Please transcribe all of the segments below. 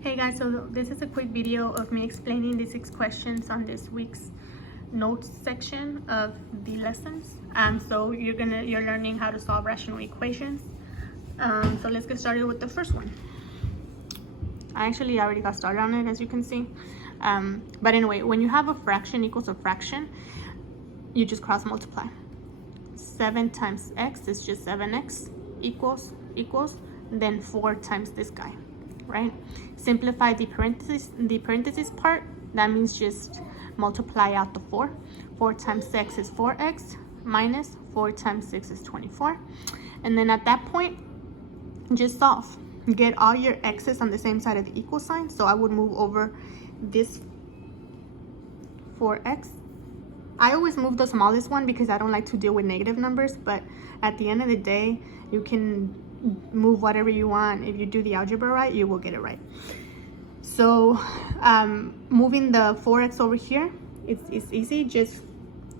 Hey guys, so this is a quick video of me explaining the 6 questions on this week's notes section of the lessons. So you're learning how to solve rational equations. So let's get started with the first one. I already got started on it, as you can see. But anyway, when you have a fraction equals a fraction, you just cross multiply. 7 times x is just 7x equals, then 4 times this guy, right? Simplify the parentheses part. That means just multiply out the 4. 4 times x is 4x minus 4 times 6 is 24. And then at that point, just solve. Get all your x's on the same side of the equal sign. So I would move over this 4x. I always move the smallest one because I don't like to deal with negative numbers, but at the end of the day, you can move whatever you want. If you do the algebra right, you will get it right. So moving the 4x over here, it's easy. Just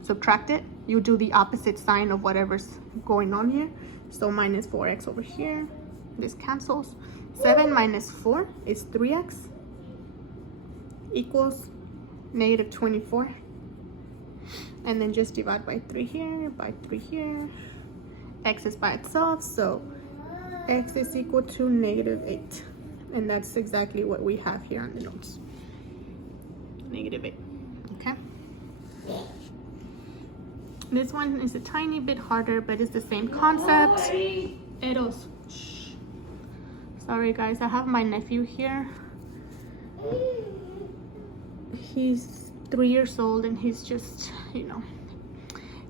subtract it. You do the opposite sign of whatever's going on here. So minus 4x over here. This cancels. 7 minus 4 is 3x equals negative 24. And then just divide by 3 here, by 3 here. X is by itself, so x is equal to negative 8. And that's exactly what we have here on the notes. Negative 8, okay? This one is a tiny bit harder, but it's the same concept. Eros. Shh. Sorry guys, I have my nephew here. He's 3 years old and he's just,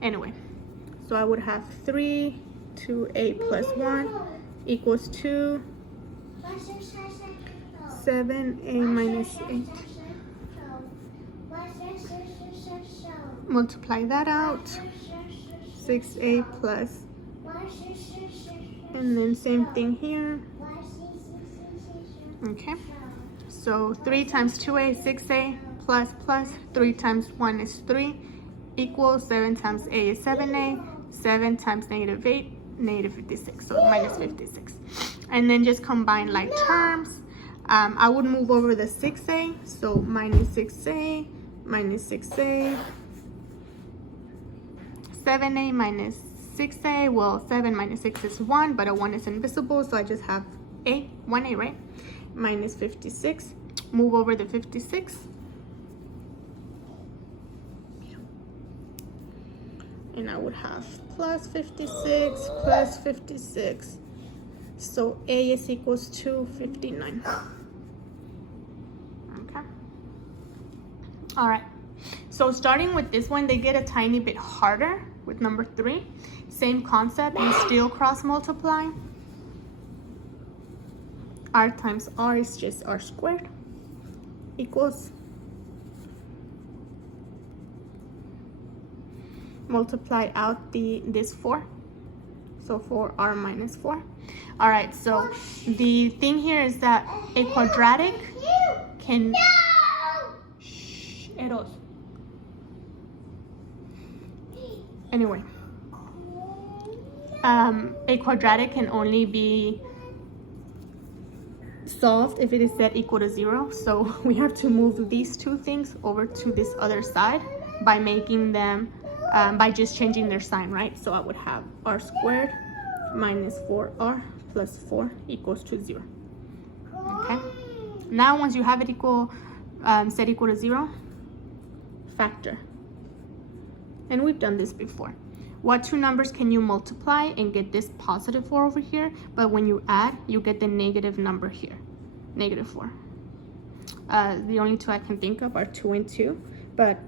Anyway, so I would have 3 2a plus 1 equals 2. 7a minus 8. Multiply that out. 6a plus. And then same thing here. Okay. So 3 times 2a, 6a plus 3 times 1 is 3 equals 7 times a is 7a. 7 times negative 8, negative 56. So minus 56. And then just combine like terms. I would move over the 6a, so minus 6a, minus 6a, 7a minus 6a, well 7 minus 6 is 1, but a 1 is invisible, so I just have 1a, right? Minus 56, move over the 56. And I would have plus 56, plus 56. So a is equals to 59. Okay. All right. So starting with this one, they get a tiny bit harder with number 3. Same concept, you still cross multiply. R times R is just R squared equals. Multiply out this 4. So 4r minus 4. All right, so the thing here is that a quadratic can... Shh, Eros. Anyway, a quadratic can only be solved if it is set equal to 0. So we have to move these two things over to this other side by making them, by just changing their sign, right? So I would have r squared minus 4r plus 4 equals to 0. Okay. Now once you have it set equal to 0, factor. And we've done this before. What two numbers can you multiply and get this positive 4 over here? But when you add, you get the negative number here, negative 4. The only two I can think of are 2 and 2, but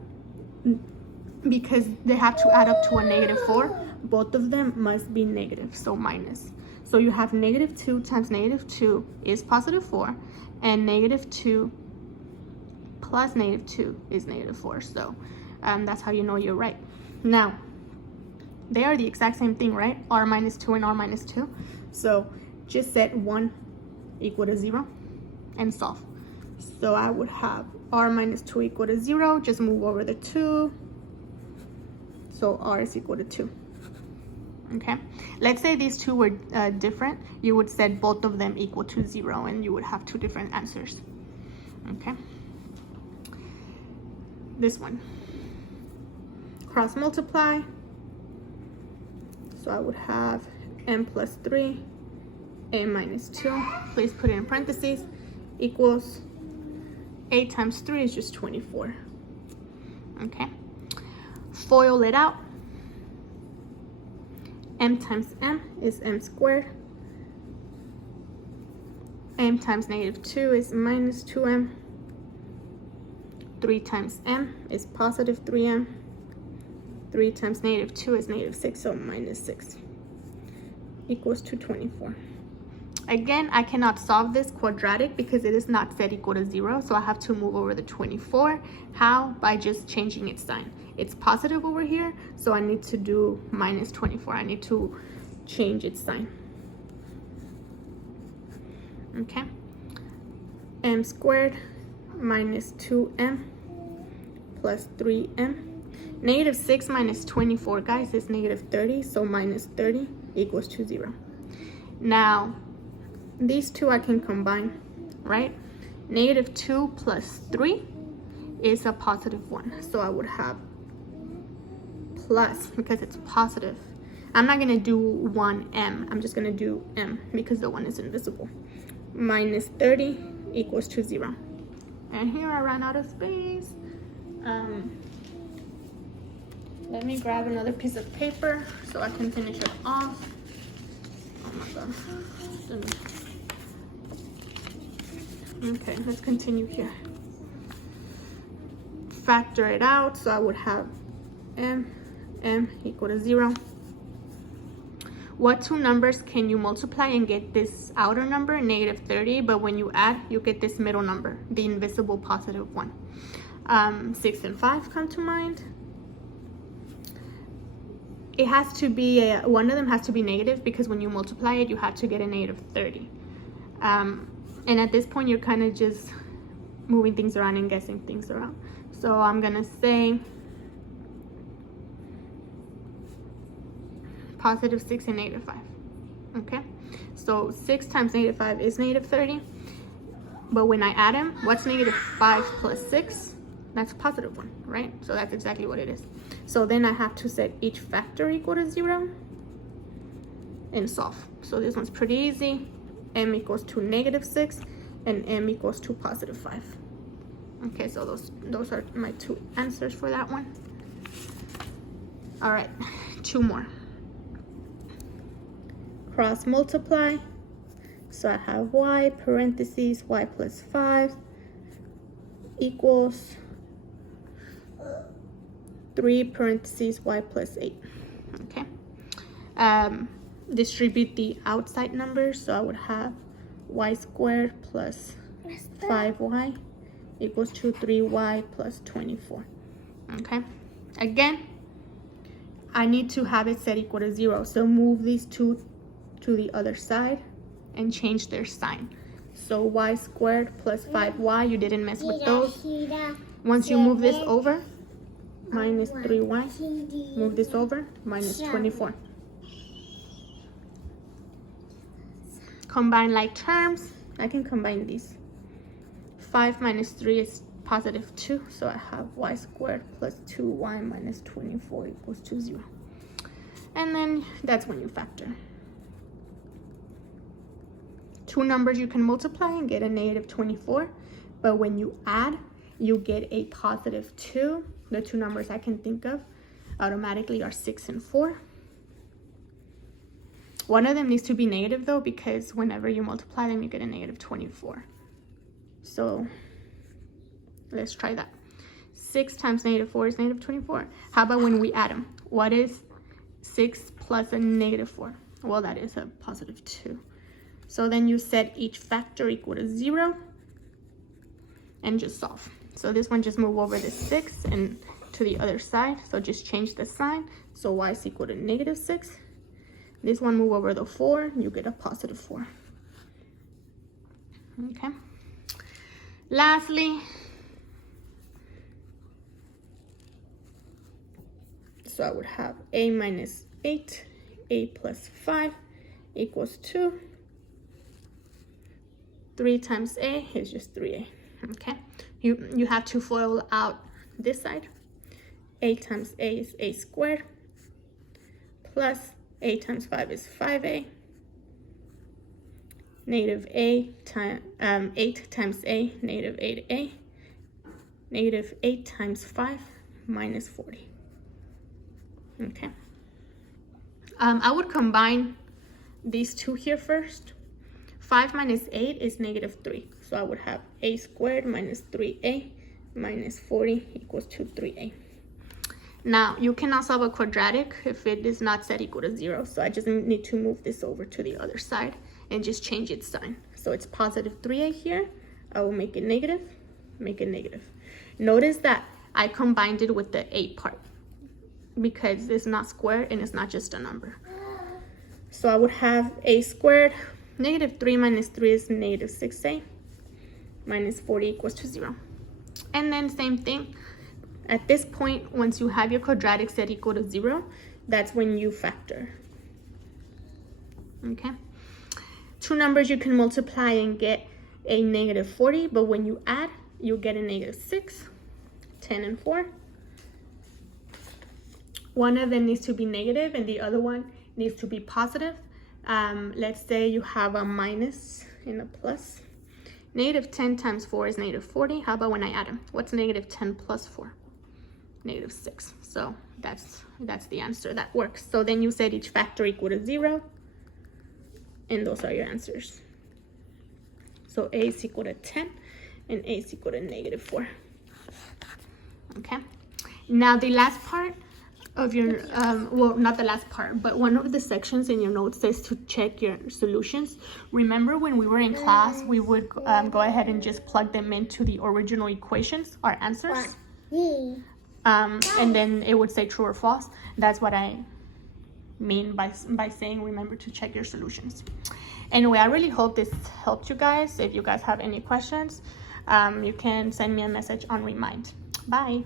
because they have to add up to a negative 4, both of them must be negative, so minus. So you have negative 2 times negative 2 is positive 4, and negative 2 plus negative 2 is negative 4. So that's how you know you're right. Now, they are the exact same thing, right? R minus 2 and R minus 2. So just set 1 equal to 0 and solve. So I would have R minus 2 equal to 0. Just move over the 2. So R is equal to 2. Okay, let's say these two were different. You would set both of them equal to 0 and you would have two different answers. Okay, this one, cross multiply. So I would have m plus 3, m minus 2, please put it in parentheses, equals 8 times 3 is just 24. Okay, FOIL it out. M times m is m squared. M times negative 2 is minus 2m. 3 times m is positive 3m. 3 times negative 2 is negative 6, so minus 6 equals to 24. Again, I cannot solve this quadratic because it is not set equal to 0, so I have to move over the 24. How? By just changing its sign. It's positive over here, so I need to do minus 24. I need to change its sign. Okay. M squared minus 2m plus 3m. Negative 6 minus 24, guys, is negative 30, so minus 30 equals to 0. Now, these two I can combine, right? Negative 2 plus 3 is a positive 1, so I would have plus, because it's positive. I'm not going to do 1m, I'm just going to do m because the 1 is invisible. Minus 30 equals to 0. And here I ran out of space. Let me grab another piece of paper so I can finish it off. Oh my god. Okay, let's continue here. Factor it out, so I would have m equal to 0. What two numbers can you multiply and get this outer number, negative 30, but when you add, you get this middle number, the invisible positive 1. 6 and 5 come to mind. It has to be, one of them has to be negative because when you multiply it, you have to get a negative 30. And at this point, you're kind of just moving things around and guessing things around. So I'm gonna say positive 6 and negative 5. Okay, so 6 times negative 5 is negative 30. But when I add them, what's negative 5 plus 6? That's a positive 1, right? So that's exactly what it is. So then I have to set each factor equal to 0 and solve. So this one's pretty easy. M equals to negative 6 and m equals to positive 5. Okay, so those are my two answers for that one. All right, two more. Cross multiply. So I have y parentheses y plus 5 equals 3 parentheses y plus 8. Okay. Distribute the outside numbers, so I would have y squared plus 5y equals to 3y plus 24. Okay. Again, I need to have it set equal to 0, so move these two to the other side and change their sign. So y squared plus 5y, you didn't mess with those. Once you move this over, minus 3y, move this over, minus 24. Combine like terms, I can combine these. 5 minus 3 is positive 2, so I have y squared plus 2y minus 24 equals to 0. And then that's when you factor. Two numbers you can multiply and get a negative 24, but when you add, you get a positive 2. The two numbers I can think of automatically are 6 and 4. One of them needs to be negative though, because whenever you multiply them, you get a negative 24. So let's try that. 6 times negative 4 is negative 24. How about when we add them? What is 6 plus a negative 4? Well, that is a positive 2. So then you set each factor equal to 0 and just solve. So this one, just move over the 6 and to the other side. So just change the sign. So y is equal to negative 6. This one, move over the 4, you get a positive 4. Okay. Lastly, so I would have a minus 8 a plus 5 equals 2. 3 times a is just 3a. Okay, you have to FOIL out this side. A times a is a squared, plus a times 5 is 5a. Negative a times 8 times a, negative 8a. Negative 8 times 5 minus 40. Okay. I would combine these two here first. 5 minus 8 is negative 3. So I would have a squared minus 3a minus 40 equals to 3a. Now, you cannot solve a quadratic if it is not set equal to 0. So I just need to move this over to the other side and just change its sign. So it's positive 3a here. I will make it negative, make it negative. Notice that I combined it with the a part because it's not squared and it's not just a number. So I would have a squared, negative 3 minus 3 is negative 6a, minus 40 equals to 0. And then same thing. At this point, once you have your quadratic set equal to 0, that's when you factor. Okay. Two numbers you can multiply and get a negative 40, but when you add, you get a negative 6, 10 and 4. One of them needs to be negative and the other one needs to be positive. Let's say you have a minus and a plus. Negative 10 times 4 is negative 40. How about when I add them? What's negative 10 plus 4? Negative 6. So that's the answer. That works. So then you set each factor equal to 0. And those are your answers. So a is equal to 10 and a is equal to negative 4. Okay. Now the last part of your, well, not the last part, but one of the sections in your notes says to check your solutions. Remember when we were in class, we would go ahead and just plug them into the original equations, our answers. And then it would say true or false. That's what I mean by saying remember to check your solutions. Anyway, I really hope this helped you guys. If you guys have any questions, you can send me a message on Remind. Bye.